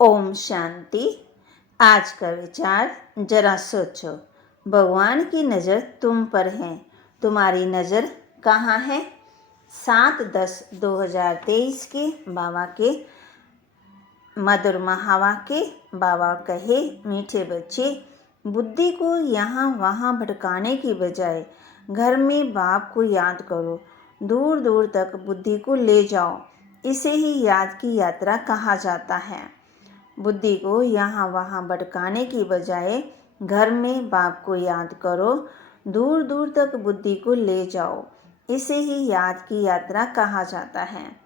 ओम शांति। आज का विचार, जरा सोचो, भगवान की नज़र तुम पर है, तुम्हारी नज़र कहाँ है? 7/10/2023 के बाबा के मधुर महावाक्य। बाबा कहे, मीठे बच्चे, बुद्धि को यहाँ वहाँ भटकाने की बजाय घर में बाप को याद करो, दूर दूर तक बुद्धि को ले जाओ। इसे ही याद की यात्रा कहा जाता है। बुद्धि को यहाँ वहाँ भटकाने की बजाय घर में बाप को याद करो, दूर दूर तक बुद्धि को ले जाओ। इसे ही याद की यात्रा कहा जाता है।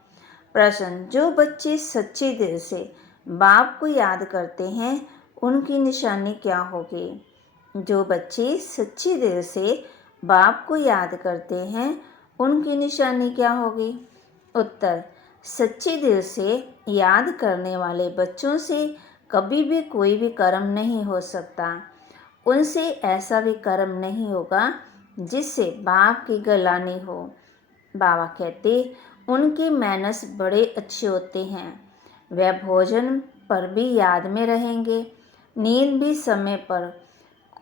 प्रश्न, जो बच्चे सच्चे दिल से बाप को याद करते हैं, उनकी निशानी क्या होगी? जो बच्चे सच्चे दिल से बाप को याद करते हैं, उनकी निशानी क्या होगी? उत्तर, सच्चे दिल से याद करने वाले बच्चों से कभी भी कोई भी कर्म नहीं हो सकता। उनसे ऐसा भी कर्म नहीं होगा जिससे बाप की गलानी हो। बाबा कहते, उनके मैनर्स बड़े अच्छे होते हैं। वह भोजन पर भी याद में रहेंगे, नींद भी समय पर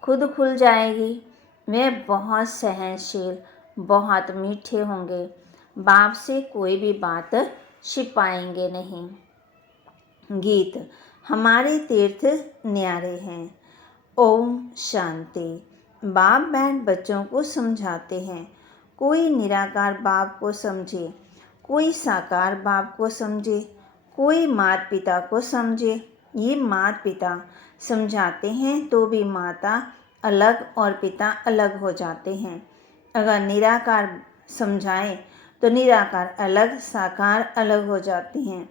खुद खुल जाएगी। वे बहुत सहनशील, बहुत मीठे होंगे, बाप से कोई भी बात छिपाएंगे नहीं। गीत, हमारे तीर्थ न्यारे हैं। ओम शांति। बाप बहन बच्चों को समझाते हैं, कोई निराकार बाप को समझे, कोई साकार बाप को समझे, कोई माता पिता को समझे। ये माता पिता समझाते हैं तो भी माता अलग और पिता अलग हो जाते हैं। अगर निराकार समझाएं तो निराकार अलग, साकार अलग हो जाते हैं।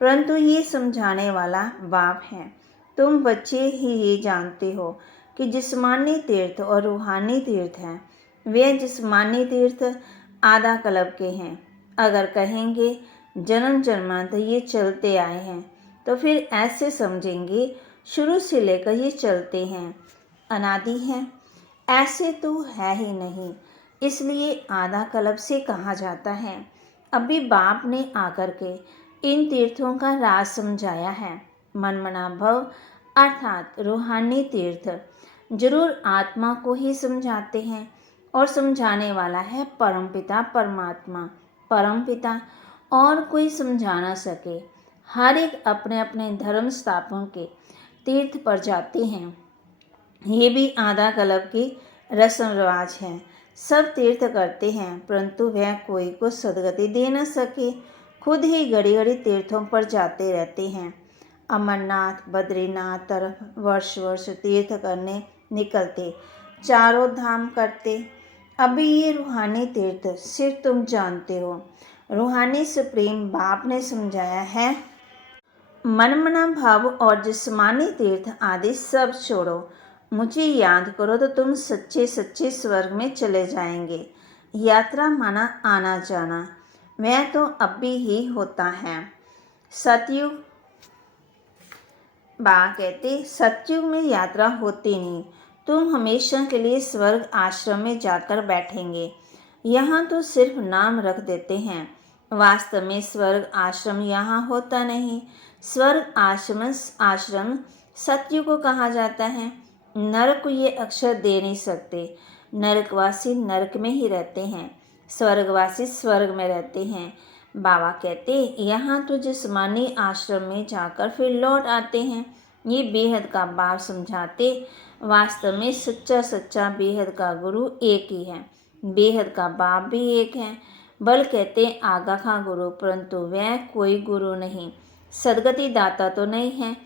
परंतु ये समझाने वाला बाप है। तुम बच्चे ही ये जानते हो कि जिस्मानी तीर्थ और रूहानी तीर्थ हैं। वे जिस्मानी तीर्थ आधा कल्प के हैं। अगर कहेंगे जन्म जन्मांतर ये चलते आए हैं, तो फिर ऐसे समझेंगे शुरू से लेकर ये चलते हैं, अनादि हैं। ऐसे तो है ही नहीं, इसलिए आधा कल्प से कहा जाता है। अभी बाप ने आकर के इन तीर्थों का राज समझाया है। मनमना भव अर्थात रूहानी तीर्थ जरूर आत्मा को ही समझाते हैं, और समझाने वाला है परमपिता परमात्मा। परमपिता और कोई समझा ना सके। हर एक अपने अपने धर्म स्थापन के तीर्थ पर जाते हैं। ये भी आधा कल्प की रस्म रिवाज है। सब तीर्थ करते हैं, परंतु वह कोई को सदगति दे न सके, खुद ही घड़ी घड़ी तीर्थों पर जाते रहते हैं। अमरनाथ बद्रीनाथ तरफ वर्ष वर्ष तीर्थ करने निकलते, चारों धाम करते। अभी ये रूहानी तीर्थ सिर्फ तुम जानते हो। रूहानी सुप्रीम बाप ने समझाया है, मनमना भाव और जिस्मानी तीर्थ आदि सब छोड़ो, मुझे याद करो तो तुम सच्चे सच्चे स्वर्ग में चले जाएंगे। यात्रा माना आना जाना, वह तो अभी ही होता है। सतयुग, बा कहते, सतयुग में यात्रा होती नहीं, तुम हमेशा के लिए स्वर्ग आश्रम में जाकर बैठेंगे। यहाँ तो सिर्फ नाम रख देते हैं, वास्तव में स्वर्ग आश्रम यहाँ होता नहीं। स्वर्ग आश्रम सतयुग को कहा जाता है। नरक को ये अक्षर दे नहीं सकते। नरकवासी नरक में ही रहते हैं, स्वर्गवासी स्वर्ग में रहते हैं। बाबा कहते, यहाँ तो जिस्मानी आश्रम में जाकर फिर लौट आते हैं। ये बेहद का बाप समझाते, वास्तव में सच्चा सच्चा बेहद का गुरु एक ही है। बेहद का बाप भी एक है। बल कहते आगा खा गुरु, परंतु वह कोई गुरु नहीं, सदगति दाता तो नहीं है।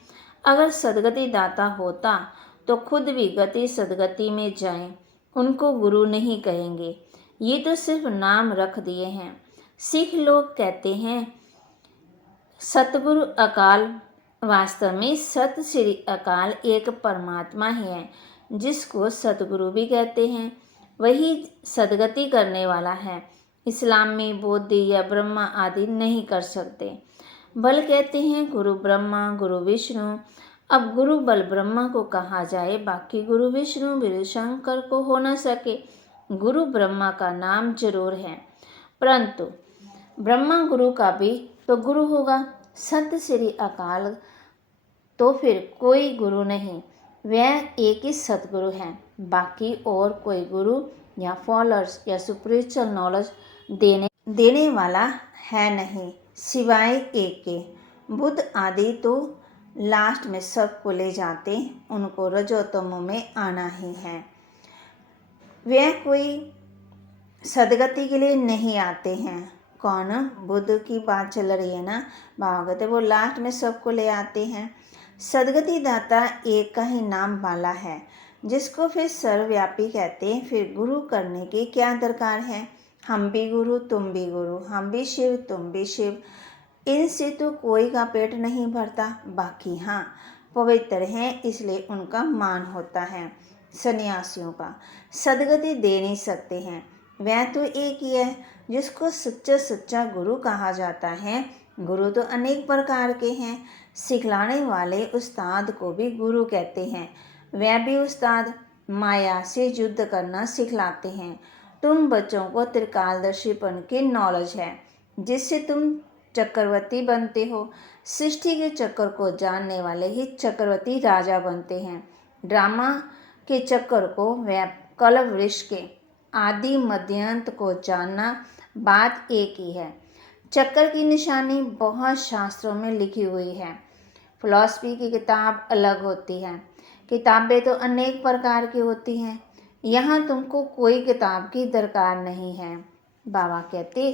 अगर सदगति दाता होता तो खुद भी गति सदगति में जाएं, उनको गुरु नहीं कहेंगे। ये तो सिर्फ नाम रख दिए हैं। सिख लोग कहते हैं सतगुरु अकाल, वास्तव में सत श्री अकाल एक परमात्मा ही है, जिसको सतगुरु भी कहते हैं। वही सदगति करने वाला है। इस्लाम में बोधि या ब्रह्मा आदि नहीं कर सकते। बल कहते हैं गुरु ब्रह्मा गुरु विष्णु। अब गुरु बल ब्रह्मा को कहा जाए, बाकी गुरु विष्णु विष्णु शंकर को हो न सके। गुरु ब्रह्मा का नाम जरूर है, परंतु ब्रह्मा गुरु का भी तो गुरु होगा। सत श्री अकाल तो फिर कोई गुरु नहीं, वह एक ही सतगुरु हैं। बाकी और कोई गुरु या फॉलोअर्स या स्पिरिचुअल नॉलेज देने वाला है नहीं, सिवाय एक के। बुद्ध आदि तो लास्ट में सबको ले जाते, उनको रजोतमो में आना ही है। वह कोई सदगति के लिए नहीं आते हैं। कौन? बुद्ध की बात चल रही है ना। बाबा कहते वो लास्ट में सबको ले आते हैं। सदगति दाता एक का ही नाम वाला है, जिसको फिर सर्वव्यापी कहते हैं। फिर गुरु करने की क्या दरकार है? हम भी गुरु, तुम भी गुरु, हम भी शिव, तुम भी शिव। इनसे तो कोई का पेट नहीं भरता। बाकी हाँ, पवित्र हैं इसलिए उनका मान होता है। सन्यासियों का सदगति दे नहीं सकते हैं। वह तो एक ही है जिसको सच्चा सच्चा गुरु कहा जाता है। गुरु तो अनेक प्रकार के हैं। सिखलाने वाले उस्ताद को भी गुरु कहते हैं। वह भी उस्ताद माया से युद्ध करना सिखलाते हैं। तुम बच्चों को त्रिकालदर्शीपन की नॉलेज है, जिससे तुम चक्रवर्ती बनते हो। सृष्टि के चक्कर को जानने वाले ही चक्रवर्ती राजा बनते हैं। ड्रामा के चक्कर को वह कल्प वृक्ष के आदि मध्यांत को जानना बात एक ही है। चक्कर की निशानी बहुत शास्त्रों में लिखी हुई है। फिलॉसफी की किताब अलग होती है। किताबें तो अनेक प्रकार की होती हैं। यहाँ तुमको कोई किताब की दरकार नहीं है। बाबा कहते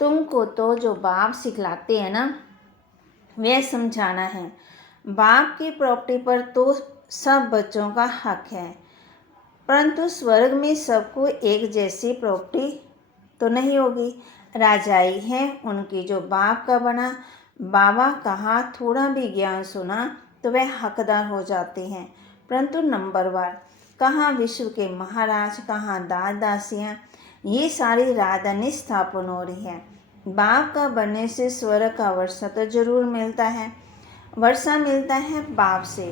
तुमको तो जो बाप सिखलाते हैं ना, वह समझाना है। बाप की प्रॉपर्टी पर तो सब बच्चों का हक है, परंतु स्वर्ग में सबको एक जैसी प्रॉपर्टी तो नहीं होगी। राजाई हैं उनकी जो बाप का बना। बाबा कहा थोड़ा भी ज्ञान सुना तो वह हकदार हो जाते हैं, परंतु नंबरवार। कहाँ विश्व के महाराज, कहाँ दास दासियाँ, ये सारी राजधानी स्थापन हो रही है। बाप का बनने से स्वर्ग का वर्षा तो जरूर मिलता है। वर्षा मिलता है बाप से।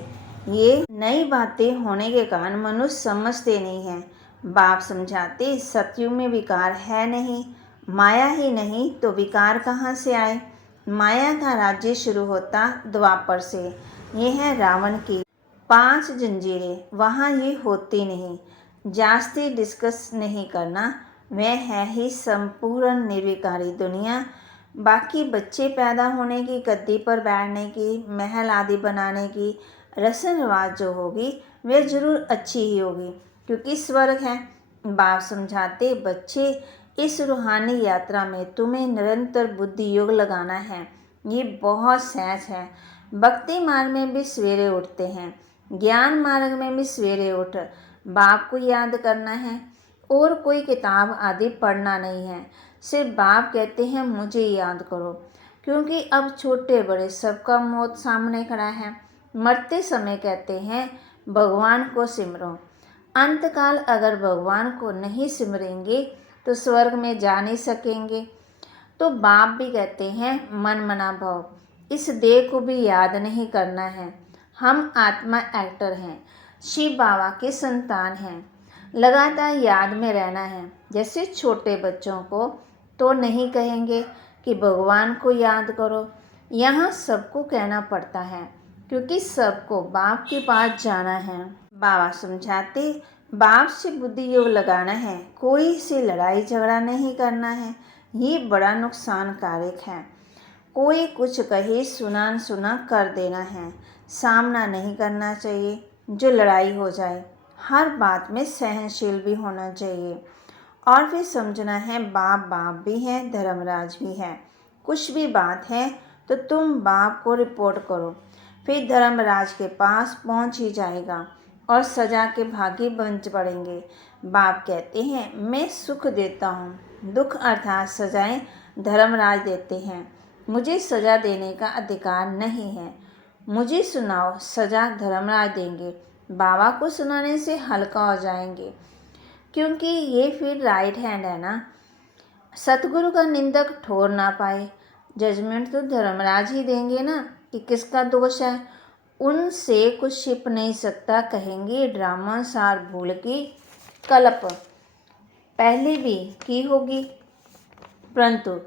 ये नई बातें होने के कारण मनुष्य समझते नहीं हैं। बाप समझाते सतयुग में विकार है नहीं, माया ही नहीं तो विकार कहाँ से आए। माया का राज्य शुरू होता द्वापर से। ये है रावण की 5 जंजीरें। वहाँ ये होती नहीं। जास्ती डिस्कस नहीं करना। वह है ही संपूर्ण निर्विकारी दुनिया। बाकी बच्चे पैदा होने की, गद्दी पर बैठने की, महल आदि बनाने की रस्म रिवाज जो होगी वह जरूर अच्छी ही होगी, क्योंकि स्वर्ग है। बाप समझाते बच्चे इस रूहानी यात्रा में तुम्हें निरंतर बुद्धि योग लगाना है। ये बहुत सहज है। भक्ति मार्ग में भी सवेरे उठते हैं, ज्ञान मार्ग में भी सवेरे उठ बाप को याद करना है, और कोई किताब आदि पढ़ना नहीं है। सिर्फ बाप कहते हैं मुझे याद करो, क्योंकि अब छोटे बड़े सबका मौत सामने खड़ा है। मरते समय कहते हैं भगवान को सिमरो। अंतकाल अगर भगवान को नहीं सिमरेंगे तो स्वर्ग में जा नहीं सकेंगे। तो बाप भी कहते हैं मन मना भव, इस देह को भी याद नहीं करना है। हम आत्मा एक्टर हैं, शिव बाबा के संतान हैं। लगातार याद में रहना है। जैसे छोटे बच्चों को तो नहीं कहेंगे कि भगवान को याद करो, यहाँ सबको कहना पड़ता है, क्योंकि सबको बाप के पास जाना है। बाबा समझाते बाप से बुद्धि योग लगाना है, कोई से लड़ाई झगड़ा नहीं करना है। ये बड़ा नुकसानकारक है। कोई कुछ कहे सुना सुना कर देना है, सामना नहीं करना चाहिए जो लड़ाई हो जाए। हर बात में सहनशील भी होना चाहिए। और फिर समझना है बाप बाप भी है, धर्मराज भी है। कुछ भी बात है तो तुम बाप को रिपोर्ट करो, फिर धर्मराज के पास पहुंच ही जाएगा और सजा के भागी बन पड़ेंगे। बाप कहते हैं मैं सुख देता हूँ, दुख अर्थात सजाएं धर्मराज देते हैं। मुझे सजा देने का अधिकार नहीं है। मुझे सुनाओ, सजा धर्मराज देंगे। बाबा को सुनाने से हल्का हो जाएंगे, क्योंकि ये फिर राइट हैंड है ना। सतगुरु का निंदक ठोर ना पाए। जजमेंट तो धर्मराज ही देंगे ना कि किसका दोष है। उनसे कुछ छिप नहीं सकता। कहेंगे ड्रामा सार भूल की कल्प पहले भी की होगी, परंतु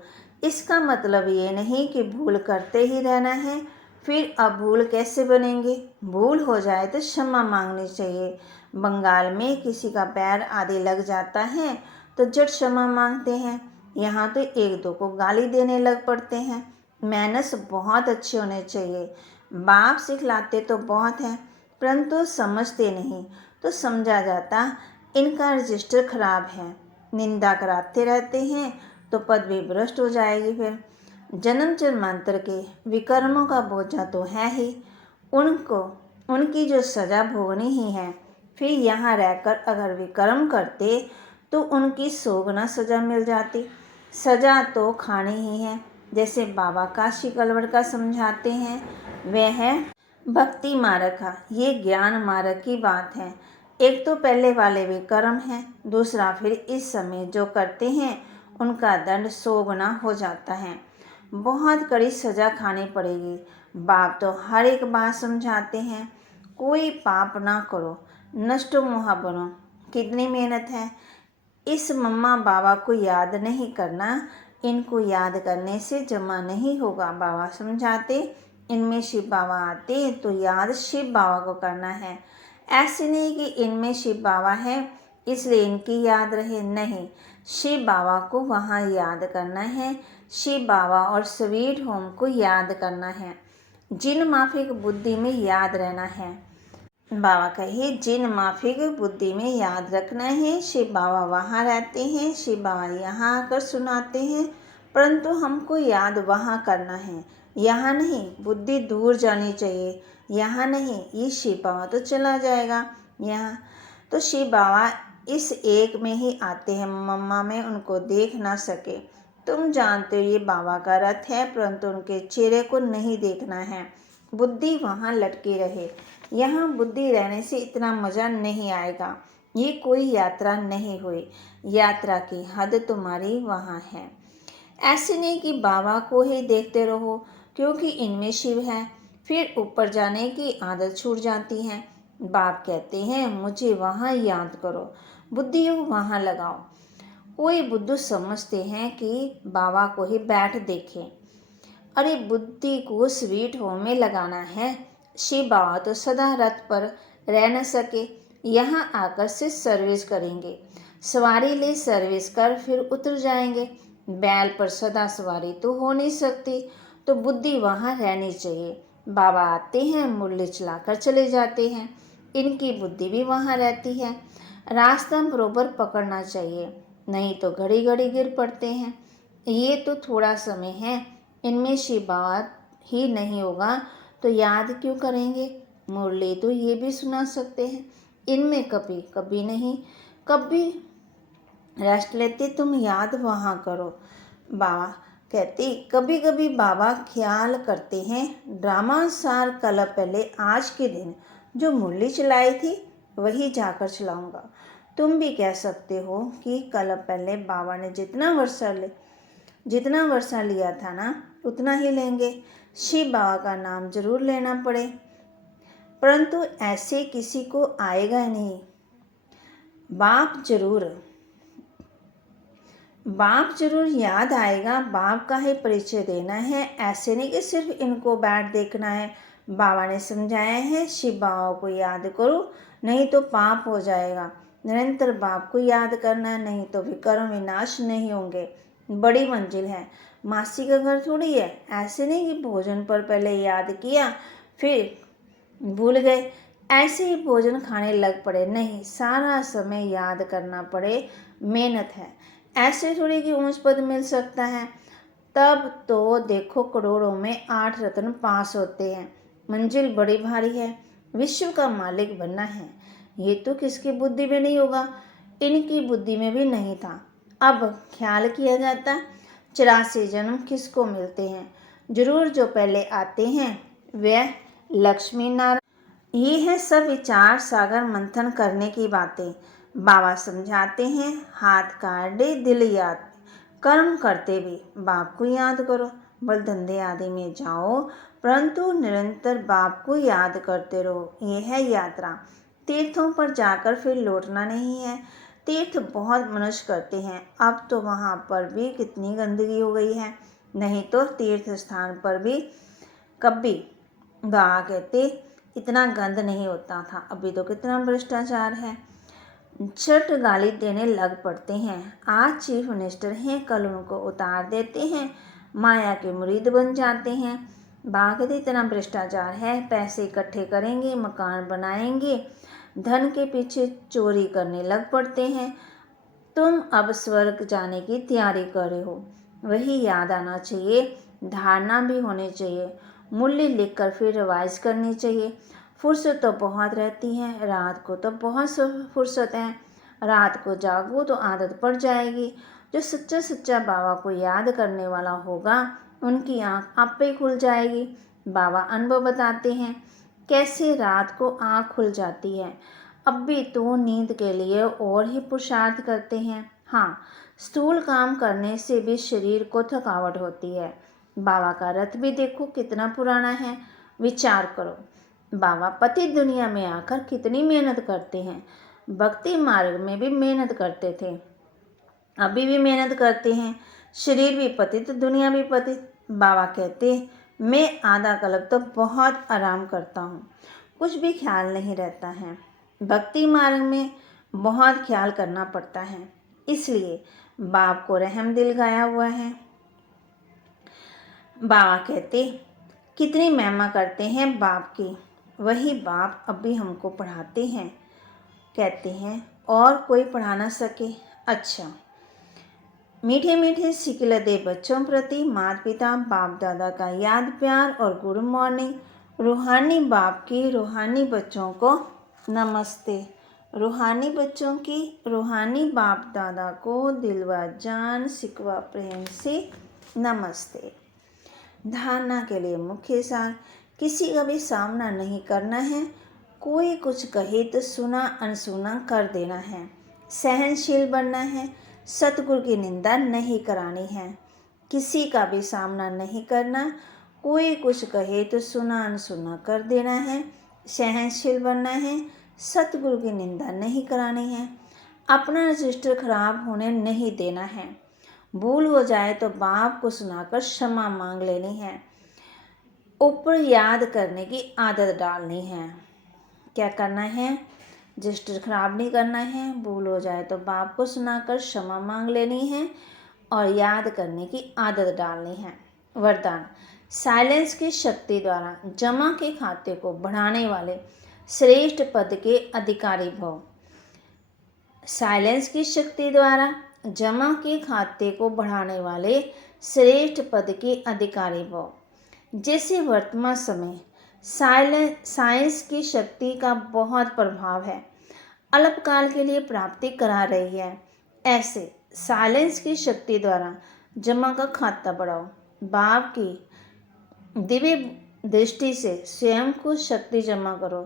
इसका मतलब ये नहीं कि भूल करते ही रहना है। फिर अब भूल कैसे बनेंगे? भूल हो जाए तो क्षमा मांगनी चाहिए। बंगाल में किसी का पैर आदि लग जाता है तो झट क्षमा मांगते हैं। यहाँ तो एक दो को गाली देने लग पड़ते हैं। मैनर्स बहुत अच्छे होने चाहिए। बाप सिखलाते तो बहुत हैं, परंतु समझते नहीं तो समझा जाता इनका रजिस्टर खराब है। निंदा कराते रहते हैं तो पदवी भ्रष्ट हो जाएगी। फिर जन्म जन्मांतर के विकर्मों का बोझा तो है ही, उनको उनकी जो सज़ा भोगनी ही है। फिर यहाँ रहकर अगर विकर्म करते तो उनकी 100 गुना सज़ा मिल जाती। सज़ा तो खानी ही है। जैसे बाबा काशी कलवड़ का समझाते हैं, वह है भक्ति मार्ग का, ये ज्ञान मार्ग की बात है। एक तो पहले वाले विकर्म हैं, दूसरा फिर इस समय जो करते हैं उनका दंड 100 गुना हो जाता है। बहुत कड़ी सज़ा खानी पड़ेगी। बाप तो हर एक बात समझाते हैं, कोई पाप ना करो, नष्ट मोह बनो। कितनी मेहनत है। इस मम्मा बाबा को याद नहीं करना, इनको याद करने से जमा नहीं होगा। बाबा समझाते, इनमें शिव बाबा आते तो याद शिव बाबा को करना है। ऐसे नहीं कि इनमें शिव बाबा है इसलिए इनकी याद रहे, नहीं, शिव बाबा को वहाँ याद करना है। शिव बाबा और स्वीट होम को याद करना है। जिन माफिक बुद्धि में याद रहना है। बाबा कहे जिन माफिक बुद्धि में याद रखना है। शिव बाबा वहाँ रहते हैं, शिव बाबा यहाँ आकर सुनाते हैं, परंतु हमको याद वहाँ करना है, यहाँ नहीं। बुद्धि दूर जानी चाहिए, यहाँ नहीं। ये शिव बाबा तो चला जाएगा, यहाँ तो शिव बाबा इस एक में ही आते हैं। मम्मा में उनको देख ना सके। तुम जानते हो ये बाबा का रथ है, परंतु उनके चेहरे को नहीं देखना है। बुद्धि वहाँ लटकी रहे। यहाँ बुद्धि रहने से इतना मज़ा नहीं आएगा। ये कोई यात्रा नहीं हुई। यात्रा की हद तुम्हारी वहाँ है। ऐसे नहीं कि बाबा को ही देखते रहो क्योंकि इनमें शिव है, फिर ऊपर जाने की आदत छूट जाती है। बाप कहते हैं मुझे वहाँ याद करो, बुद्धि वहाँ लगाओ। कोई बुद्धू समझते हैं कि बाबा को ही बैठ देखें। अरे बुद्धि को स्वीट होम में लगाना है। शिव बाबा तो सदा रथ पर रह न सके, यहाँ आकर से सर्विस करेंगे। सवारी ले सर्विस कर फिर उतर जाएंगे। बैल पर सदा सवारी तो हो नहीं सकती, तो बुद्धि वहाँ रहनी चाहिए। बाबा आते हैं, मुरली चलाकर चले जाते हैं, इनकी बुद्धि भी वहाँ रहती है। रास्ता बरोबर पकड़ना चाहिए, नहीं तो घड़ी घड़ी गिर पड़ते हैं। ये तो थोड़ा समय है, इनमें शिव बाबा ही नहीं होगा तो याद क्यों करेंगे? मुरली तो ये भी सुना सकते हैं, इनमें कभी कभी नहीं, कभी रेस्ट लेते तुम याद वहाँ करो। बाबा कहते कभी कभी बाबा ख्याल करते हैं ड्रामा सार कल पहले आज के दिन जो मुरली चलाई थी वही जाकर चलाऊंगा। तुम भी कह सकते हो कि कल पहले बाबा ने जितना वर्षा लिया था ना उतना ही लेंगे। शिव बाबा का नाम जरूर लेना पड़े, परंतु ऐसे किसी को आएगा नहीं। बाप जरूर याद आएगा। बाप का ही परिचय देना है, ऐसे नहीं कि सिर्फ इनको बैठ देखना है। बाबा ने समझाया है शिव बाबा को याद करो, नहीं तो पाप हो जाएगा। निरंतर बाप को याद करना, नहीं तो विकर्म विनाश नहीं होंगे। बड़ी मंजिल है, मासी का घर थोड़ी है। ऐसे नहीं कि भोजन पर पहले याद किया फिर भूल गए, ऐसे ही भोजन खाने लग पड़े, नहीं, सारा समय याद करना पड़े, मेहनत है। ऐसे थोड़ी कि ऊंच पद मिल सकता है। तब तो देखो करोड़ों में 8 रत्न पास होते हैं। मंजिल बड़ी भारी है, विश्व का मालिक बनना है। ये तो किसकी बुद्धि में नहीं होगा, इनकी बुद्धि में भी नहीं था। अब ख्याल किया जाता 84 जन्म किसको मिलते हैं? जरूर जो पहले आते हैं वह लक्ष्मी नारायण। ये है सब विचार सागर मंथन करने की बातें। बाबा समझाते हैं हाथ काटे दिल याद, कर्म करते भी बाप को याद करो। बल धंधे आदि में जाओ परंतु निरंतर बाप को याद करते रहो। ये है यात्रा। तीर्थों पर जाकर फिर लौटना नहीं है। तीर्थ बहुत मनुष्य करते हैं, अब तो वहाँ पर भी कितनी गंदगी हो गई है। नहीं तो तीर्थ स्थान पर भी कभी बाबा कहते, इतना गंद नहीं होता था, अभी तो कितना भ्रष्टाचार है। झट गाली देने लग पड़ते हैं। आज चीफ मिनिस्टर हैं, कल उनको उतार देते हैं, माया के मुरीद बन जाते हैं। बाबा कहते, इतना भ्रष्टाचार है, पैसे इकट्ठे करेंगे, मकान बनाएंगे, धन के पीछे चोरी करने लग पड़ते हैं। तुम अब स्वर्ग जाने की तैयारी कर रहे हो, वही याद आना चाहिए, धारणा भी होनी चाहिए, मूल्य लिखकर फिर रिवाइज करनी चाहिए। फुर्सत तो बहुत रहती है, रात को तो बहुत फुर्सत है, रात को जागो तो आदत पड़ जाएगी। जो सच्चा सच्चा बाबा को याद करने वाला होगा, उनकी आँख आप पे खुल जाएगी। बाबा अनुभव बताते हैं कैसे रात को आँख खुल जाती है। अब भी तो नींद के लिए और ही पुरुषार्थ करते हैं। हाँ, स्थूल काम करने से भी शरीर को थकावट होती है। बाबा का रथ भी देखो कितना पुराना है, विचार करो। बाबा पति दुनिया में आकर कितनी मेहनत करते हैं, भक्ति मार्ग में भी मेहनत करते थे, अभी भी मेहनत करते हैं, शरीर भी पतित दुनिया भी पतित। बाबा कहते, मैं आधा कल्प तो बहुत आराम करता हूँ, कुछ भी ख्याल नहीं रहता है। भक्ति मार्ग में बहुत ख्याल करना पड़ता है, इसलिए बाप को रहम दिल गाया हुआ है। बाबा कहते, कितनी महिमा करते हैं बाप की, वही बाप अभी हमको पढ़ाते हैं। कहते हैं और कोई पढ़ा ना सके। अच्छा, मीठे मीठे सिकिलदे बच्चों प्रति माता पिता बाप दादा का याद प्यार और गुड मॉर्निंग। रूहानी बाप की रूहानी बच्चों को नमस्ते। रूहानी बच्चों की रूहानी बाप दादा को दिलवा जान सिकवा प्रेम से नमस्ते। धारणा के लिए मुख्य सार, किसी का भी सामना नहीं करना है, कोई कुछ कहे तो सुना अनसुना कर देना है, सहनशील बनना है, सतगुरु की निंदा नहीं करानी है, किसी का भी सामना नहीं करना, कोई कुछ कहे तो सुना अनसुना कर देना है, सहनशील बनना है, सतगुरु की निंदा नहीं करानी है, अपना रजिस्टर खराब होने नहीं देना है, भूल हो जाए तो बाप को सुनाकर क्षमा मांग लेनी है, ऊपर याद करने की आदत डालनी है। क्या करना है? रजिस्टर खराब नहीं करना है, भूल हो जाए तो बाप को सुनाकर क्षमा मांग लेनी है और याद करने की आदत डालनी है। वरदान, साइलेंस की शक्ति द्वारा जमा के खाते को बढ़ाने वाले श्रेष्ठ पद के अधिकारी भव। साइलेंस की शक्ति द्वारा जमा के खाते को बढ़ाने वाले श्रेष्ठ पद के अधिकारी भव। जैसे वर्तमान समय साइंस की शक्ति का बहुत प्रभाव है, अल्पकाल के लिए प्राप्ति करा रही है, ऐसे साइलेंस की शक्ति द्वारा जमा का खाता बढ़ाओ। बाप की दिव्य दृष्टि से स्वयं को शक्ति जमा करो,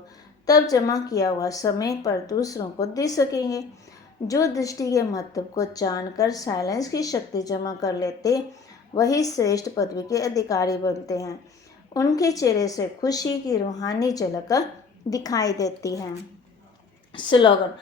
तब जमा किया हुआ समय पर दूसरों को दे सकेंगे। जो दृष्टि के महत्व को जानकर साइलेंस की शक्ति जमा कर लेते, वही श्रेष्ठ पदवी के अधिकारी बनते हैं। उनके चेहरे से खुशी की रूहानी झलक दिखाई देती है। स्लोगन,